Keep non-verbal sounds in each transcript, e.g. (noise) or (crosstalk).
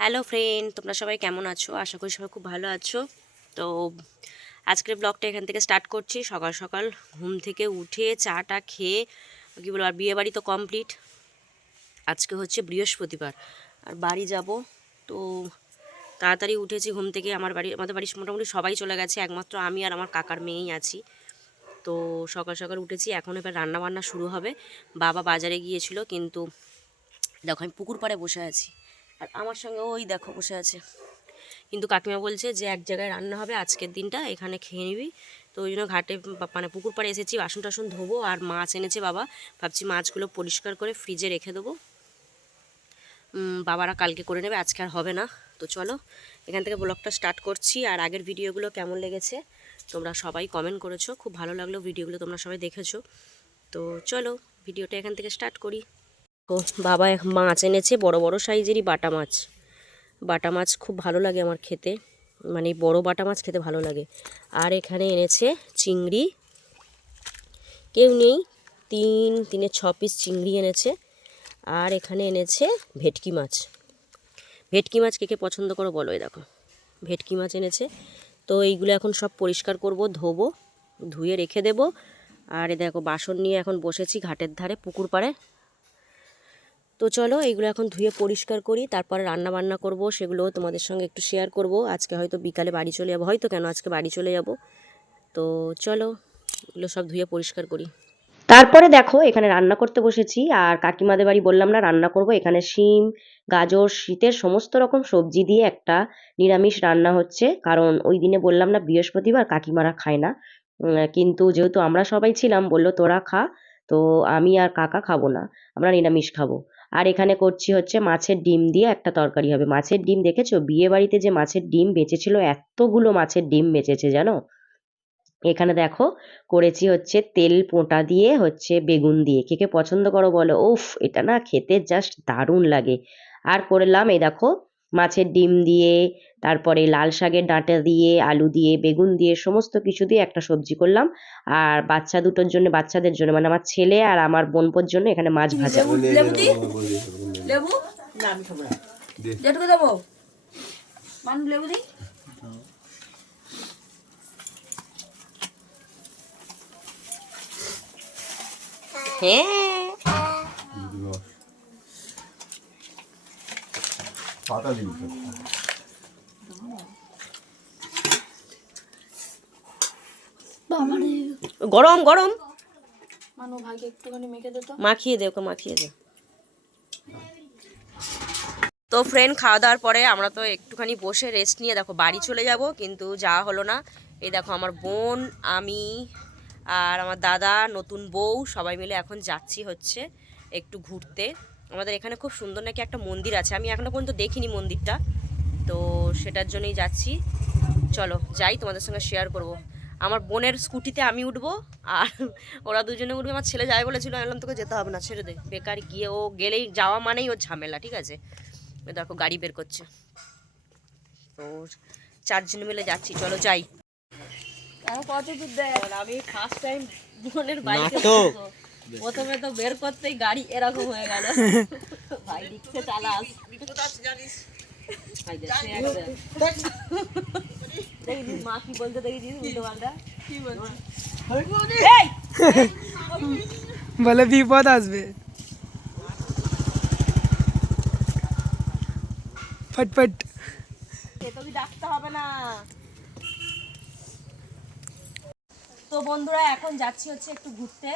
Hello friend তোমরা সবাই কেমন আছো? আশা করি সবাই খুব ভালো আছো। তো আজকের ব্লগটা এখান থেকে স্টার্ট করছি। সকাল সকাল ঘুম থেকে উঠে চাটা খেয়ে, কী বলব, আর বিয়ে বাড়ি তো কমপ্লিট আজকে হচ্ছে বৃহস্পতিবার। আর বাড়ি যাব। তো তাড়াতাড়ি উঠেছি ঘুম থেকে। আমার বাড়ি, আমাদের বাড়ির মোটামুটি সবাই চলে গেছে। একমাত্র আমি আর আমার কাকার মেয়েই আছি। তো সকাল সকাল উঠেছি। এখন এবার রান্না বান্না শুরু হবে। বাবা বাজারে গিয়েছিল, কিন্তু দেখো আমি পুকুর পাড়ে বসে আছি। আর আমার সঙ্গে ওই দেখো বসে আছে। কিন্তু কাকিমা বলছে যে এক জায়গায় রান্না হবে, আজকের দিনটা এখানে খেয়ে নিবি। তো ওই জন্য ঘাটে মানে পুকুর পাড়ে এসেছি, বাসন টাসন ধোবো আর মাছ এনেছে বাবা। ভাবছি মাছগুলো পরিষ্কার করে ফ্রিজে রেখে দেবো। বাবারা কালকে করে নেবে, আজকে আর হবে না। তো চলো, এখান থেকে ব্লগটা স্টার্ট করছি। আর আগের ভিডিওগুলো কেমন লেগেছে, তোমরা সবাই কমেন্ট করেছ। খুব ভালো লাগল ভিডিওগুলো তোমরা সবাই দেখেছ। তো চলো ভিডিওটা এখান থেকে স্টার্ট করি। বাবা এক মাছ এনেছে, বড় বড় সাইজেরই বাটা মাছ। বাটা মাছ খুব ভালো লাগে আমার খেতে মানে বড় বাটা মাছ খেতে ভালো লাগে। আর এখানে এনেছে চিংড়ি। কেউ নেই, তিন, তিনে ছ পিস চিংড়ি এনেছে। আর এখানে এনেছে ভেটকি মাছ। ভেটকি মাছ কে কে পছন্দ করো বলো দেখো। ভেটকি মাছ এনেছে। তো এইগুলো এখন সব পরিষ্কার করব, ধোবো, ধুয়ে রেখে দেবো। আর দেখো, বাসন নিয়ে এখন বসেছি ঘাটের ধারে, পুকুর পাড়ে। তো চলো এইগুলো এখন ধুয়ে পরিষ্কার করি, তারপরে রান্না বান্না করব সেগুলো তোমাদের সঙ্গে একটু শেয়ার করব। আজকে হয়তো বিকালে বাড়ি চলে যাব। হয়তো কেন আজকে বাড়ি চলে যাব। তো চলো, এগুলো সব ধুয়ে পরিষ্কার করি। তারপরে দেখো, এখানে রান্না করতে বসেছি। আর কাকিমাদের বাড়ি বললাম না, রান্না করব। এখানে শিম, গাজর, শীতের সমস্ত রকম সবজি দিয়ে একটা নিরামিষ রান্না হচ্ছে। কারণ ওই দিনে বললাম না, বৃহস্পতিবার কাকিমারা খায় না। কিন্তু যেহেতু আমরা সবাই ছিলাম, বলল তোরা খা। তো আমি আর কাকা খাব না, আমরা নিরামিষ খাব। আর এখানে করছি হচ্ছে মাছের ডিম দিয়ে একটা তরকারি হবে। মাছের ডিম দেখেছ? বিয়ে বাড়িতে যে মাছের ডিম বেঁচেছিল, এতগুলো মাছের ডিম বেঁচেছে জানো? এখানে দেখো, করেছি হচ্ছে তেল পোঁটা দিয়ে হচ্ছে বেগুন দিয়ে। কে কে পছন্দ করো বলো? উফ, এটা না খেতে জাস্ট দারুণ লাগে। আর করলাম এই দেখো মাছের ডিম দিয়ে তারপরে লাল শাকের ডাঁটা দিয়ে আলু দিয়ে বেগুন দিয়ে সমস্ত কিছু দিয়ে একটা সবজি করলাম। আর বাচ্চা দুটোর জন্য বাচ্চাদের জন্য মানে আমার ছেলে আর আমার বোনপোর জন্য এখানে মাছ ভাজা। লেবু না আমি খাব না। যেটুকু দেবো। মানু লেবু দি হ্যাঁ। পাতা দিন গরম গরম। মানু ভাইকে একটুখানি মেখে দে তো। মাখিয়ে দে ওকে মাখিয়ে দে। তো ফ্রেন্ড খাওয়া দাওয়ার পরে আমরা তো একটুখানি বসে রেস্ট নিয়ে দেখো বাড়ি চলে যাব কিন্তু যাওয়া হলো না। এই দেখো আমার বোন আমি আর আমার দাদা নতুন বউ সবাই মিলে এখন যাচ্ছি হচ্ছে একটু ঘুরতে। আমাদের এখানে খুব সুন্দর নাকি একটা মন্দির আছে। আমি এখনও পর্যন্ত দেখিনি মন্দিরটা। তো সেটার জন্যই যাচ্ছি। চলো যাই তোমাদের সঙ্গে শেয়ার করব। আমার বোনের স্কুটিতে আমি উঠবো আর ওরা দুজনে উঠবে। আমার ছেলে যাবে বলেছিল আমি বললাম তোকে যেতে হবে না ছেড়ে দে। বেকার গিয়ে ও গেলেই যাওয়া মানেই ওর ঝামেলা ঠিক আছে? দেখো গাড়ি বের করছে। তো চারজন মিলে যাচ্ছি। চলো যাই। আর কত দূর দেয় আমি ফার্স্ট টাইম বোনের বাইকে প্রথমে তো বের করতেই গাড়ি এরকম হয়ে গেল। ভাই রিক্সে চালাস একটা। মা কি বলতে দেখেছিস উল্টো পাল্টা? এই! বলে বিপদ আসবে। ফটফট। সে তোকে ডাকতে হবে না। তো বন্ধুরা, এখন যাচ্ছি হচ্ছে একটু ঘুরতে।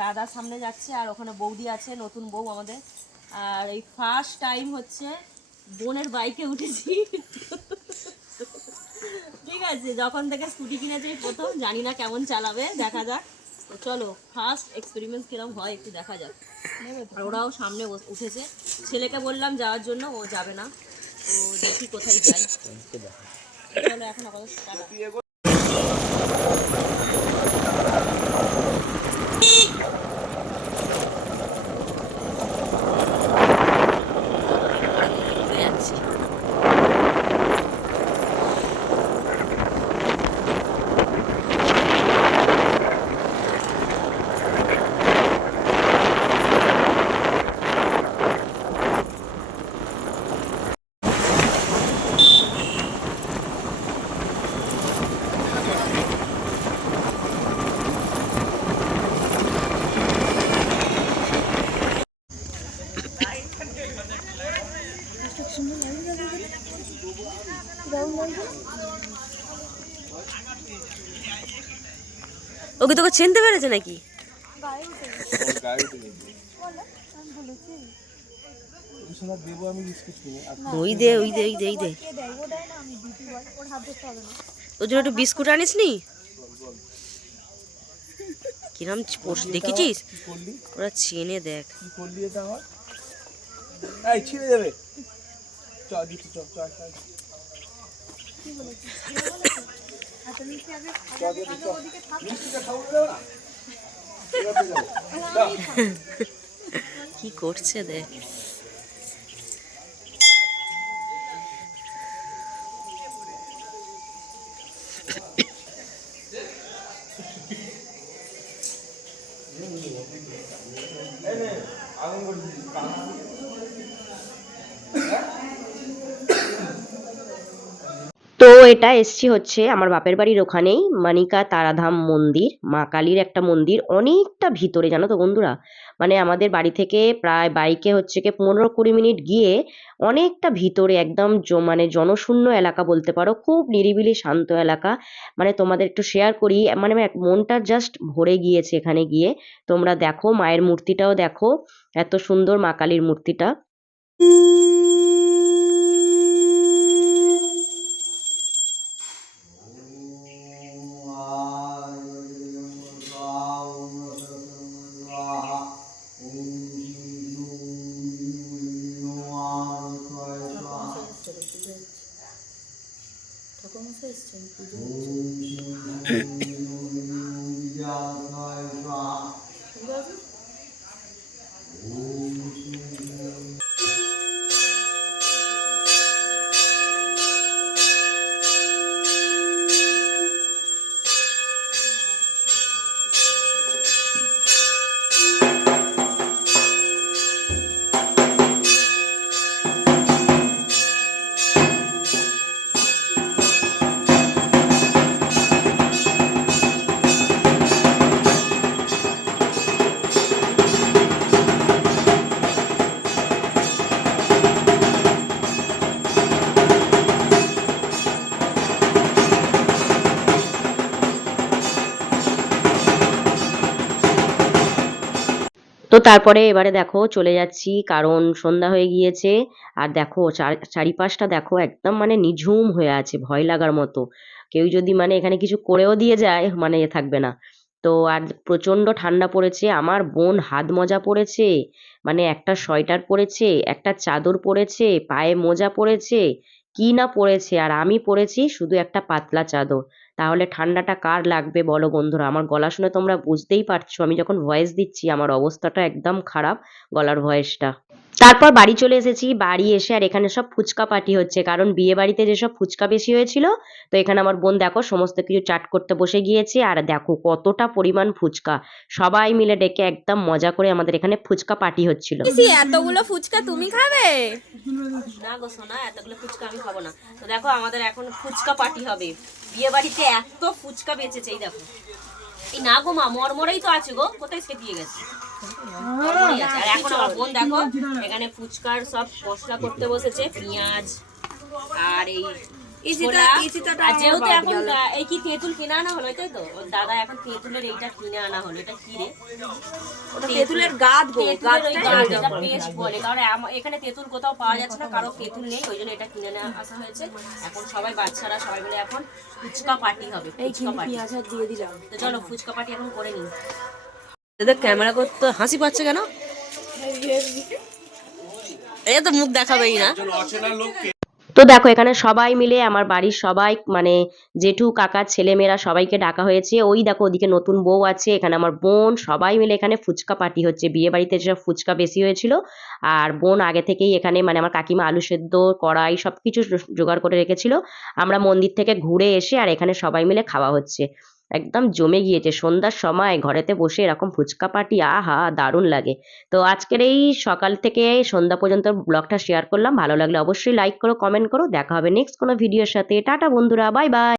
দাদা সামনে যাচ্ছে আর ওখানে বৌদি আছে, নতুন বউ আমাদের। আর এই ফার্স্ট টাইম হচ্ছে বোনের বাইকে উঠেছি। ঠিক আছে, যখন থেকে স্কুটি কিনেছি প্রথম, জানি না কেমন চালাবে, দেখা যাক। তো চলো ফার্স্ট এক্সপেরিমেন্ট কিরম হয় একটু দেখা যাক। আর ওরাও সামনে উঠেছে। ছেলেকে বললাম যাওয়ার জন্য, ও যাবে না। তো দেখি কোথায় যাই চলো এখন আপাতত ওকে তোকে চিনতে পেরেছে নাকি? ওই দে ওই দে ওই দে ওই দে। ওর জন্য একটু বিস্কুট আনিস নি কিরম পোষ দেখেছিস? ওরা চেনে দেখ। যাবে (laughs) কি করছে দেখ? তো এটা এসছি হচ্ছে আমার বাপের বাড়ির ওখানেই মানিকা তারাধাম মন্দির, মা কালীর একটা মন্দির। অনেকটা ভিতরে, জানো তো বন্ধুরা? মানে আমাদের বাড়ি থেকে প্রায় বাইকে হচ্ছে কি পনেরো কুড়ি মিনিট গিয়ে অনেকটা ভিতরে একদম মানে জনশূন্য এলাকা বলতে পারো, খুব নিরিবিলি শান্ত এলাকা। মানে তোমাদের একটু শেয়ার করি মানে মনটা জাস্ট ভরে গিয়েছে এখানে গিয়ে। তোমরা দেখো, মায়ের মূর্তিটাও দেখো, এত সুন্দর মা কালীর মূর্তিটা। Yeah. (laughs) তারপরে এবারে দেখো চলে যাচ্ছি, কারণ সন্ধ্যা হয়ে গিয়েছে। আর দেখো, চার- চারিপাশটা দেখো একদম মানে নিঝুম হয়ে আছে, ভয় লাগার মতো। কেউ যদি মানে এখানে কিছু করেও দিয়ে যায় মানে এ থাকবে না। তো আর প্রচণ্ড ঠান্ডা পড়েছে, আমার বোন হাত মোজা পড়েছে মানে একটা সোয়েটার পরেছে একটা চাদর পরেছে পায়ে মোজা পরেছে কি না পরেছে আর আমি পরেছি শুধু একটা পাতলা চাদর। তাহলে ঠান্ডাটা কার লাগবে বলো বন্ধুরা? আমার গলা শুনে তোমরা বুঝতেই পারছ। আমি যখন ভয়েস দিচ্ছি আমার অবস্থাটা একদম খারাপ গলার ভয়েসটা তারপর বাড়ি চলে এসেছি। বাড়ি এসে আর এখানে সব ফুচকা পার্টি হচ্ছে। কারণ বিয়ে বাড়িতে যেসব ফুচকা বেশি হয়েছিল তো এখানে আমার বোন দেখো সমস্ত কিছু চাট করতে বসে গিয়েছে। আর দেখো কতটা পরিমাণ ফুচকা। সবাই মিলে ডেকে একদম মজা করে আমাদের এখানে ফুচকা পার্টি হচ্ছিল। এতগুলো ফুচকা তুমি খাবে? না গো সোনা এতগুলো ফুচকা আমি খাব না। তো দেখো আমাদের এখন ফুচকা পার্টি হবে। বিয়ে বাড়িতে এত ফুচকা বেঁচেছে, এই দেখো। এই না গো মা, মরমরাই তো আছে গো, কোথায় সে দিয়ে গেছে আর এখন দেখো, এখানে ফুচকার সব করতে বসেছে আর এই যেহেতু এখন এই কি তেঁতুল কিনে আনা হলো তাই তো? দাদা এখন তেঁতুলের এইটা কিনে আনা হলো এটা কি রে? ওটা তেঁতুলের গাদ পেস্ট বলে কারণ এখানে তেঁতুল কোথাও পাওয়া যাচ্ছে না কারও তেঁতুল নেই ওই জন্য এটা কিনে আসা হয়েছে। এখন সবাই বাচ্চারা সবাই মিলে এখন ফুচকা পার্টি হবে ফুচকা পার্টি দিয়ে দিলাম। তো চলো ফুচকা পার্টি এখন করে নিই। দাদা ক্যামেরা করতে হাসি পাচ্ছে কেন? এই তো মুখ দেখাবেই না। তো দেখো, এখানে সবাই মিলে আমার বাড়ির সবাই মানে জেঠু, কাকা, ছেলেমেয়েরা সবাইকে ডাকা হয়েছে। ওই দেখো, ওদিকে নতুন বউ আছে, এখানে আমার বোন, সবাই মিলে এখানে ফুচকা পার্টি হচ্ছে। বিয়ে বাড়িতে যেসব ফুচকা বেশি হয়েছিল, আর বোন আগে থেকেই এখানে মানে আমার কাকিমা আলু সেদ্ধ, কড়াই সব কিছু জোগাড় করে রেখেছিল। আমরা মন্দির থেকে ঘুরে এসে আর এখানে সবাই মিলে খাওয়া হচ্ছে। একদম জমে গিয়েছে। সন্ধ্যার সময় ঘরেতে বসে এরকম ফুচকা পাটি আহা, দারুণ লাগে। তো আজকের এই সকাল থেকে সন্ধ্যা পর্যন্ত ব্লগটা শেয়ার করলাম। ভালো লাগলে অবশ্যই লাইক করো কমেন্ট করো। দেখা হবে নেক্সট কোনো ভিডিওর সাথে। টাটা বন্ধুরা বাই বাই